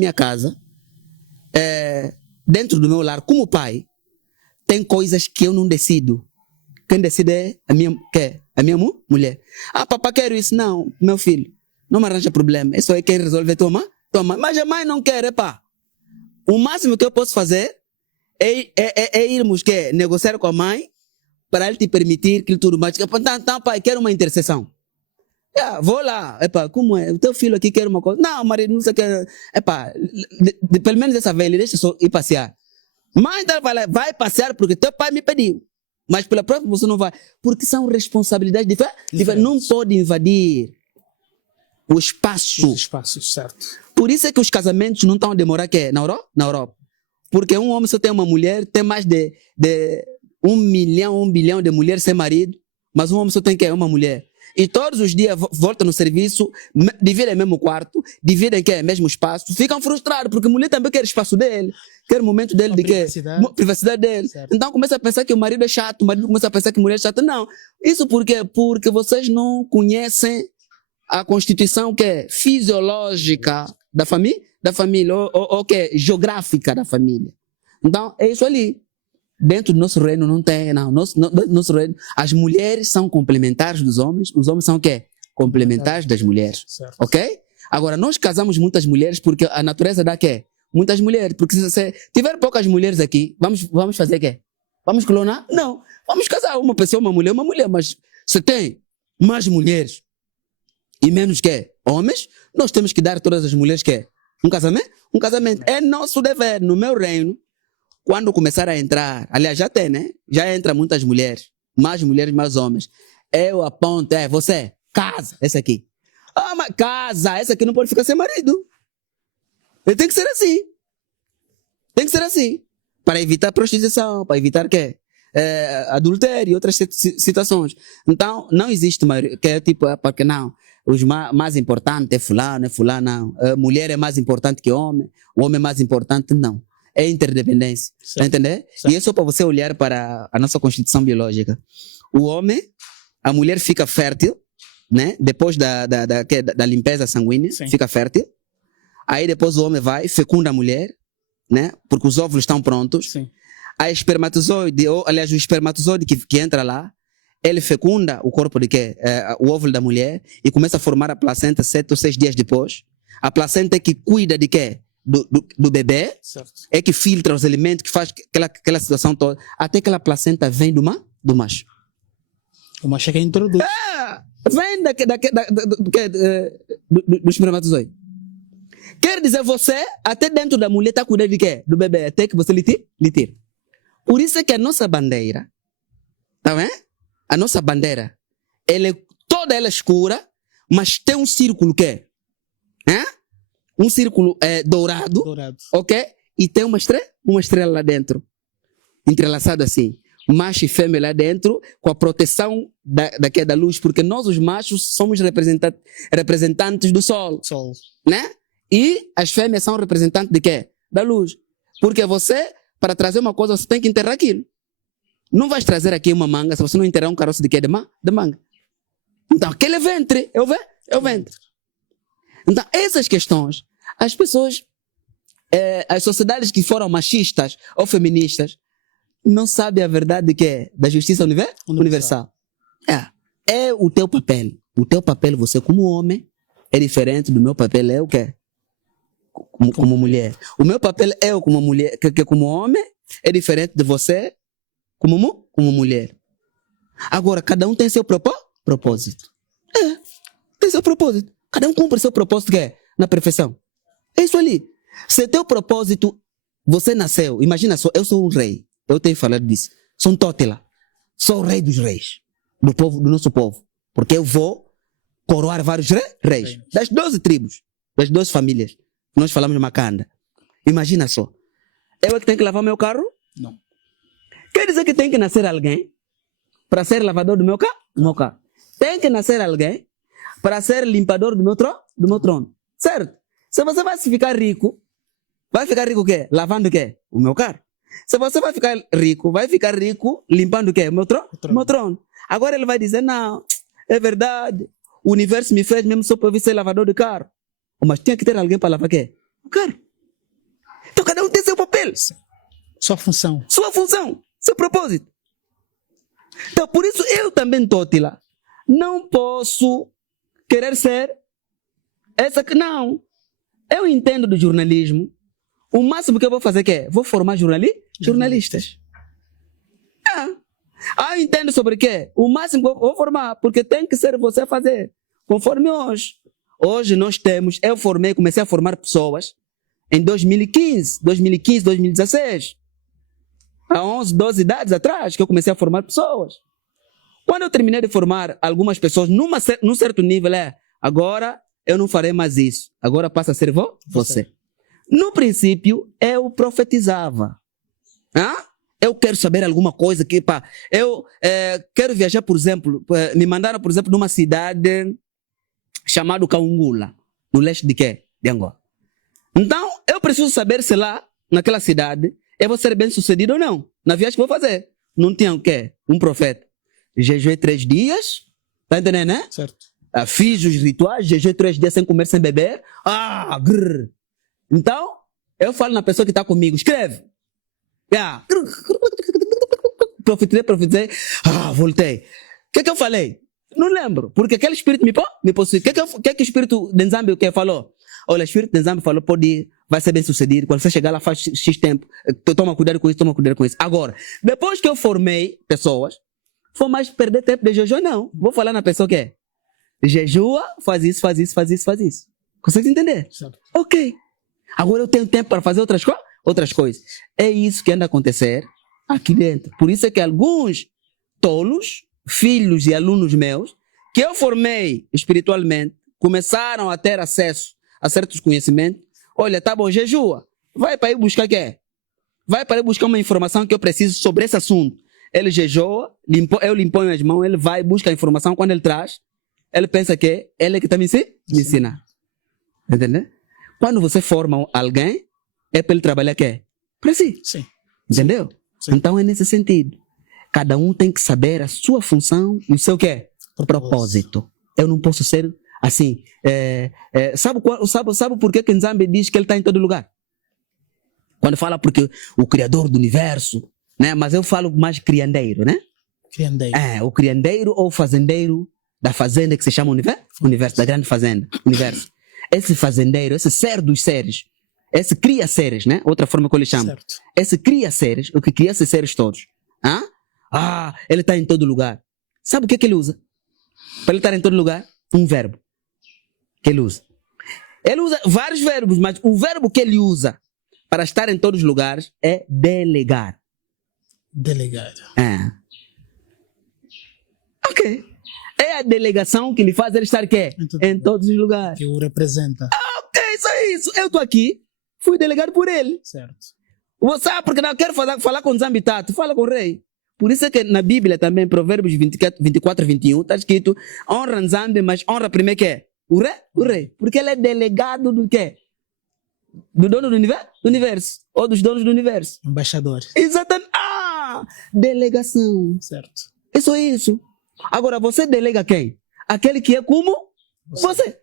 minha casa, dentro do meu lar, como pai, tem coisas que eu não decido. Quem decide é a minha mulher. Ah, papai, quero isso. Não, meu filho, não me arranja problema. Isso aí quem resolve é tua mãe. Mas a mãe não quer, epá. O máximo que eu posso fazer é irmos negociar com a mãe para ele te permitir que tudo mais. Então, pai, quero uma intercessão. Vou lá, epá, como é? O teu filho aqui quer uma coisa. Não, marido, não sei o que. Epá, pelo menos dessa vez, ele deixa só ir passear. Mãe, então vai passear porque teu pai me pediu. Mas pela próxima você não vai. Porque são responsabilidades diferentes. Não pode invadir o espaço. Os espaços, certo. Por isso é que os casamentos não estão a demorar na Europa. Porque um homem só tem uma mulher, tem mais de 1 bilhão de mulheres sem marido, mas um homem só tem uma mulher. E todos os dias voltam no serviço, dividem o mesmo quarto, dividem mesmo espaço, ficam frustrados, porque a mulher também quer espaço dele, quer o momento dele de privacidade dele. Certo. Então começa a pensar que o marido é chato, o marido começa a pensar que a mulher é chata. Não. Isso por quê? Porque vocês não conhecem a constituição fisiológica da família, ou geográfica da família. Então, é isso ali. Dentro do nosso reino não tem, não. Nosso reino, as mulheres são complementares dos homens, os homens são complementares das mulheres. Certo. Ok? Agora, nós casamos muitas mulheres porque a natureza dá muitas mulheres. Porque se tiver poucas mulheres aqui, vamos fazer o quê? Vamos clonar? Não. Vamos casar uma pessoa, uma mulher, mas se tem mais mulheres e menos homens, nós temos que dar a todas as mulheres um casamento? Um casamento. É nosso dever. No meu reino, quando começar a entrar, aliás, já tem, né? Já entra muitas mulheres, mais homens. Eu aponto, você, casa, essa aqui. Ah, mas casa, essa aqui não pode ficar sem marido. Ele tem que ser assim. Tem que ser assim. Para evitar prostituição, para evitar adultério e outras situações. Então, não existe maioria, porque não. Os mais importantes é fulano, não. A mulher é mais importante que o homem é mais importante, não. É interdependência, tá entendendo? E é só para você olhar para a nossa constituição biológica. O homem, a mulher fica fértil, né? Depois da limpeza sanguínea, fica fértil. Aí depois o homem vai, fecunda a mulher, né? Porque os óvulos estão prontos. Sim. A espermatozoide, o espermatozoide que entra lá, ele fecunda o corpo o óvulo da mulher e começa a formar a placenta 7 ou 6 dias depois. A placenta é que cuida de do bebê, certo. É que filtra os alimentos, que faz aquela situação toda, até que aquela placenta vem do macho. O macho é que introduz. Vem do espermatozoide. Quer dizer, você, até dentro da mulher, está cuidando do bebê, até que você lhe tira. Por isso é que a nossa bandeira, tá vendo? A nossa bandeira, toda ela escura, mas tem um círculo um círculo dourado, ok? E tem uma estrela lá dentro, entrelaçada assim. Macho e fêmea lá dentro, com a proteção da luz, porque nós, os machos, somos representantes do sol. Né? E as fêmeas são representantes de da luz. Porque você, para trazer uma coisa, você tem que enterrar aquilo. Não vais trazer aqui uma manga se você não enterrar um caroço de manga. Então, aquele é ventre, é o ventre. Então, essas questões, as pessoas, as sociedades que foram machistas ou feministas, não sabem a verdade da justiça universal. É o teu papel. O teu papel, você como homem, é diferente do meu papel, é o quê? Como mulher. O meu papel eu como mulher, que como homem, é diferente de você como mulher. Agora, cada um tem seu propósito. Tem seu propósito. Cada um cumpre seu propósito na perfeição. É isso ali. Se teu propósito, você nasceu, imagina só, eu sou um rei. Eu tenho falado disso. Sou um Tótila. Sou o rei dos reis. Do nosso povo. Porque eu vou coroar vários reis. Das 12 tribos. Das 12 famílias. Nós falamos de Macanda. Imagina só. Eu é que tenho que lavar meu carro? Não. Quer dizer que tem que nascer alguém para ser lavador do meu carro? Tem que nascer alguém para ser limpador do meu trono. Certo? Se você vai ficar rico o quê? Lavando o quê? O meu carro. Se você vai ficar rico limpando o quê? O meu trono. Agora ele vai dizer, não, é verdade. O universo me fez mesmo só para eu ser lavador de carro. Mas tinha que ter alguém para lavar o quê? O carro. dele. Sua função. Sua função, seu propósito. Então, por isso eu também, Tótila, não posso querer ser essa que não. Eu entendo do jornalismo. O máximo que eu vou fazer é que vou formar jornalistas. Eu entendo sobre o quê? O máximo que eu vou formar, porque tem que ser você a fazer. Conforme hoje. Hoje comecei a formar pessoas em 2015, 2016. Há 11, 12 idades atrás que eu comecei a formar pessoas. Quando eu terminei de formar algumas pessoas num certo nível, agora eu não farei mais isso. Agora passa a ser você. No princípio, eu profetizava. Eu quero saber alguma coisa que, eu quero viajar, por exemplo, me mandaram, por exemplo, numa cidade chamada Kaungula, no leste de quê? De Angola. Então, eu preciso saber se lá, naquela cidade, eu vou ser bem sucedido ou não, na viagem que vou fazer. Não tinha o quê? Um profeta. Jejuei 3 dias, tá entendendo, né? Certo. Fiz os rituais, jejuei 3 dias sem comer, sem beber. Então, eu falo na pessoa que está comigo, escreve. Profetizei. Voltei. O que eu falei? Não lembro, porque aquele espírito me possui. O que o espírito de Nzambi falou? Olha, o espírito de Nzambi falou, vai ser bem sucedido. Quando você chegar lá, faz X tempo. Toma cuidado com isso, Agora, depois que eu formei pessoas, foi mais perder tempo de jejum, não. Vou falar na pessoa que é. Jejua, faz isso. Consegue entender? Certo. Ok. Agora eu tenho tempo para fazer outras coisas. É isso que anda a acontecer aqui dentro. Por isso é que alguns tolos, filhos e alunos meus, que eu formei espiritualmente, começaram a ter acesso a certos conhecimentos. Olha, tá bom, jejua. Vai para ir buscar o quê? Vai para ir buscar uma informação que eu preciso sobre esse assunto. Ele jejua, eu lhe imponho as mãos, ele vai, busca a informação. Quando ele traz, ele pensa que ele é que está me ensinando. Entendeu? Quando você forma alguém, é para ele trabalhar quê? Para si. Sim. Entendeu? Sim. Então é nesse sentido. Cada um tem que saber a sua função e o seu quê? Propósito. Eu não posso ser assim. Sabe por que Nzambi diz que ele está em todo lugar? Quando fala porque o Criador do universo, né? Mas eu falo mais criandeiro, né? Criandeiro. O criandeiro ou fazendeiro da fazenda que se chama universo, da grande fazenda, universo. Esse fazendeiro, esse ser dos seres, esse cria seres, né? Outra forma que eu lhe chamo. Certo. Esse cria seres, o que cria esses seres todos. Ele está em todo lugar. Sabe o que ele usa? Para ele estar em todo lugar, um verbo que ele usa. Ele usa vários verbos, mas o verbo que ele usa para estar em todos os lugares é delegar. Delegado. Ok. É a delegação que lhe faz ele estar quê? Em todos os lugares. Que o representa. Ok, só isso. Eu estou aqui, fui delegado por ele. Certo. Você, porque não quero falar com Nzambi Tato, fala com o rei. Por isso é que na Bíblia também, Provérbios 24, 21, está escrito, honra Nzambi, mas honra primeiro quê? O rei. Porque ele é delegado do quê? Do dono do universo. Ou dos donos do universo. Embaixador. Exatamente. Delegação. Certo. É só isso. Agora, você delega quem? Aquele que é como você.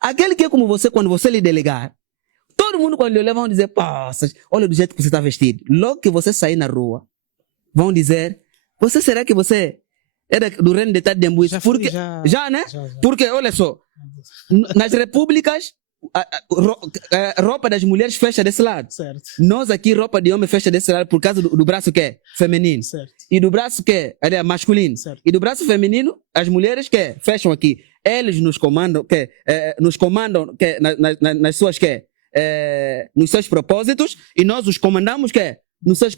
Aquele que é como você, quando você lhe delegar, todo mundo quando lhe olhar vão dizer, olha do jeito que você está vestido. Logo que você sair na rua, vão dizer, será que você é do reino de Tade de Ambuís? Porque, já, né? Já. Porque, olha só, nas repúblicas, roupa das mulheres fecha desse lado. Certo. Nós aqui, roupa de homem fecha desse lado por causa do braço que é feminino. Certo. E do braço que é masculino. Certo. E do braço feminino, as mulheres que fecham aqui. Eles nos comandam, nas suas nos seus propósitos, e nós os comandamos nos seus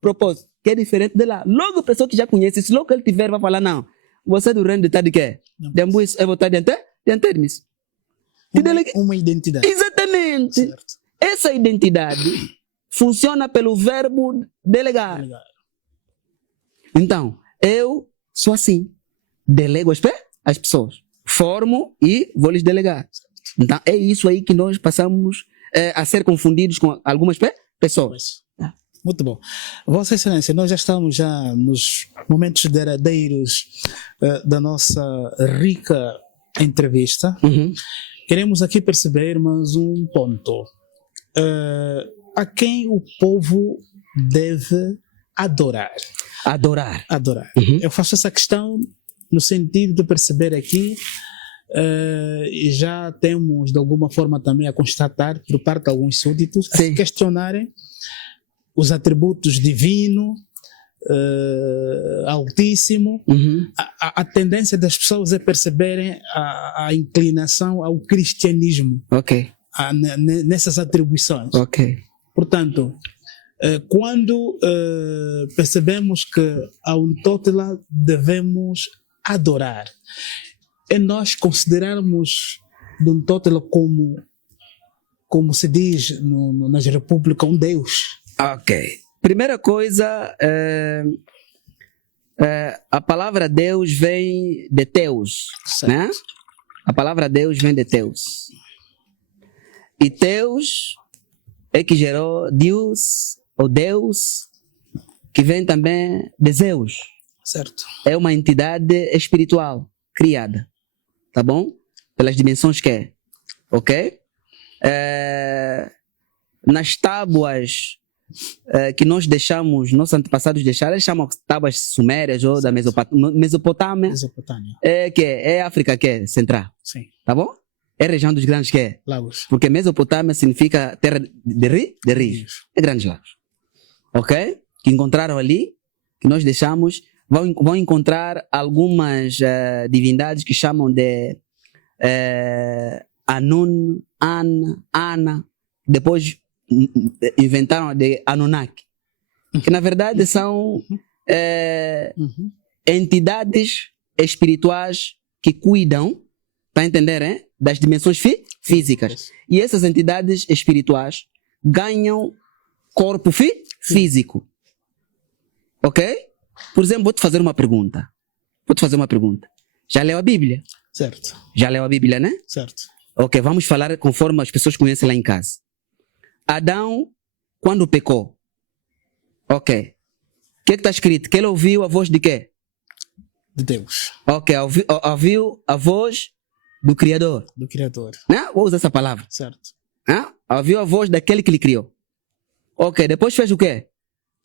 propósitos, que é diferente de lá. Logo a pessoa que já conhece, se logo que ele tiver, vai falar, não, você é do reino de Tade de quê? De Ambuís, eu vou estar diante disso. Uma identidade. Exatamente. Certo. Essa identidade funciona pelo verbo delegar. Então, eu sou assim. Delego as pessoas. Formo e vou lhes delegar. Então, é isso aí que nós passamos a ser confundidos com algumas pessoas. Muito bom. Vossa Excelência, nós já estamos nos momentos derradeiros da nossa rica entrevista. Uhum. Queremos aqui perceber mais um ponto. a quem o povo deve adorar. Adorar. Eu faço essa questão no sentido de perceber aqui, e já temos de alguma forma também a constatar por parte de alguns súditos a se questionarem os atributos divino, altíssimo. A tendência das pessoas é perceberem a inclinação ao cristianismo, nessas atribuições. Portanto, quando percebemos que a Untótela devemos adorar, é nós considerarmos Untótela como se diz nas repúblicas, um Deus. Primeira coisa, a palavra Deus vem de Teus, né? A palavra Deus vem de Teus. E Teus é que gerou Deus, ou Deus, que vem também de Zeus. Certo. É uma entidade espiritual criada, tá bom? Pelas dimensões que é, ok? Nas tábuas que nós deixamos, nossos antepassados deixaram, eles chamam tábuas sumérias ou da Mesopotâmia. É África que é central. Sim. Tá bom? É região dos grandes que é? Lagos. Porque Mesopotâmia significa terra de rios. É grandes lagos. Ok? Que encontraram ali, que nós deixamos. Vão encontrar algumas divindades que chamam de Anun, Ana. Depois inventaram de Anunnaki. Que na verdade são entidades espirituais que cuidam, tá a entender, hein? Das dimensões físicas. E essas entidades espirituais ganham corpo físico. Ok? Por exemplo, vou te fazer uma pergunta. Já leu a Bíblia? Certo. Já leu a Bíblia, né? Certo. Ok, vamos falar conforme as pessoas conhecem lá em casa. Adão, quando pecou, ok, o que está escrito? Que ele ouviu a voz de quê? De Deus. Ok, ouviu a voz do Criador. Do Criador. Né? Vou usar essa palavra. Certo. Né? Ouviu a voz daquele que lhe criou. Ok, depois fez o quê?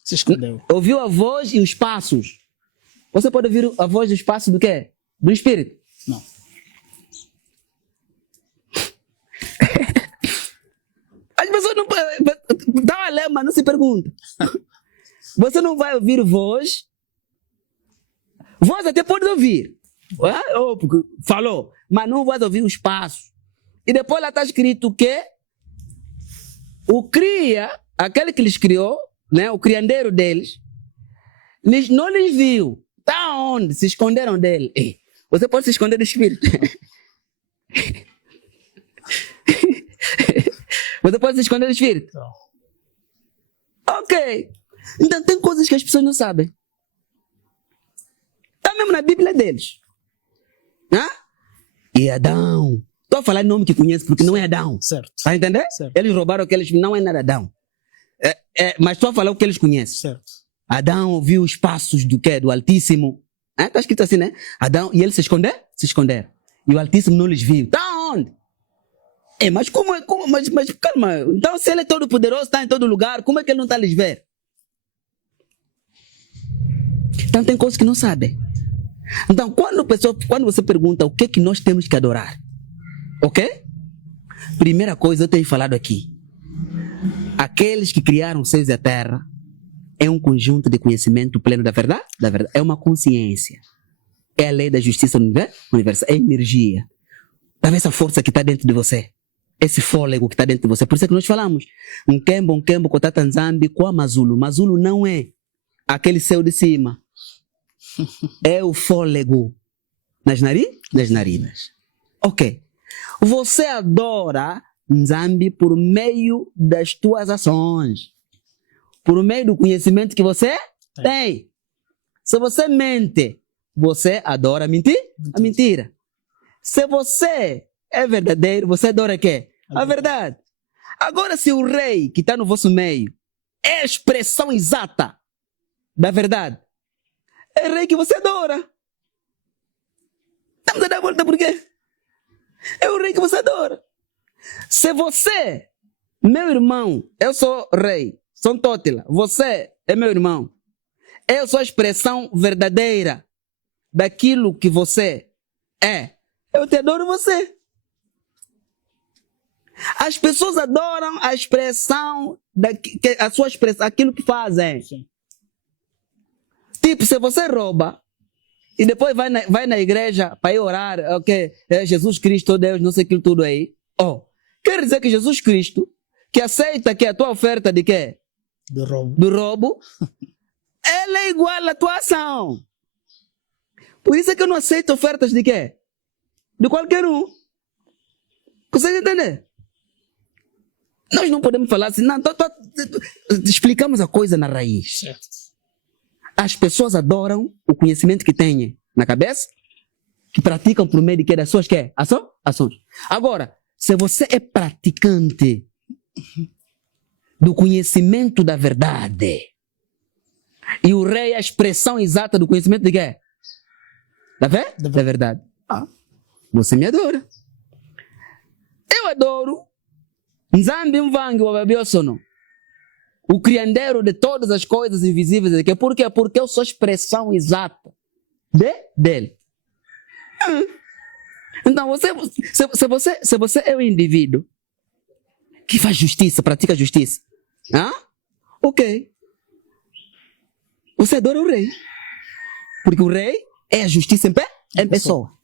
Se escondeu. Ouviu a voz e os passos. Você pode ouvir a voz e os passos do quê? Do Espírito? Não. As pessoas não dá uma lema, não se pergunta. Você não vai ouvir voz. Voz até pode ouvir. Porque falou. Mas não vai ouvir os passos. E depois lá está escrito que o cria, aquele que lhes criou, né, o criandeiro deles, não lhes viu. Está onde? Se esconderam dele. Você pode se esconder do Espírito. Você pode se esconder do Espírito? Não. Ok. Então tem coisas que as pessoas não sabem. Está mesmo na Bíblia deles. E Adão. Estou a falar de nome que conheço porque não é Adão. Certo. Está a entender? Certo. Eles roubaram aqueles, não é nada Adão. Mas estou a falar o que eles conhecem. Certo. Adão ouviu os passos do quê? Do Altíssimo. Está escrito assim, né? Adão, e eles se esconderam. E o Altíssimo não lhes viu. Está onde? Mas como? Mas calma. Então se ele é todo poderoso, está em todo lugar, como é que ele não está a lhes ver? Então tem coisas que não sabem. Então quando você pergunta o que é que nós temos que adorar, ok? Primeira coisa eu tenho falado aqui. Aqueles que criaram os céus e a terra é um conjunto de conhecimento pleno da verdade. É uma consciência. É a lei da justiça universal. É energia. Tá vendo essa força que está dentro de você? Esse fôlego que está dentro de você. Por isso é que nós falamos. Nkembo, kotata nzambi, kwa Mazulu. Mazulu não é aquele céu de cima. É o fôlego nas narinas. Ok. Você adora Nzambi por meio das tuas ações. Por meio do conhecimento que você tem. Se você mente, você adora a mentira. Se você é verdadeiro, você adora o quê? A verdade. Agora, se o rei que está no vosso meio é a expressão exata da verdade, é o rei que você adora. Estamos a dar a volta por quê? É o rei que você adora. Se você Meu irmão, eu sou rei, sou Tótila, você é meu irmão. Eu sou a expressão verdadeira daquilo que você é. Eu te adoro você. As pessoas adoram a expressão, a sua expressão, aquilo que fazem. Sim. Tipo, se você rouba e depois vai na igreja para ir orar, ok, Jesus Cristo, Deus, não sei aquilo tudo aí. Quer dizer que Jesus Cristo, que aceita que a tua oferta de quê? Do roubo, ele é igual à tua ação. Por isso é que eu não aceito ofertas de quê? De qualquer um. Consegue entender? Nós não podemos falar assim, não, explicamos a coisa na raiz. Certo. As pessoas adoram o conhecimento que têm na cabeça, que praticam por meio de quê? Das suas quê? Ações. Agora, se você é praticante do conhecimento da verdade, e o rei é a expressão exata do conhecimento de quê? Da verdade. Você me adora. Eu adoro Nzambi Mvangi wa Babiosono, o criandeiro de todas as coisas invisíveis. Por quê? Porque eu sou a expressão exata dele. Então, se você é um indivíduo que faz justiça, pratica justiça, ok. Você adora o rei. Porque o rei é a justiça em pessoa.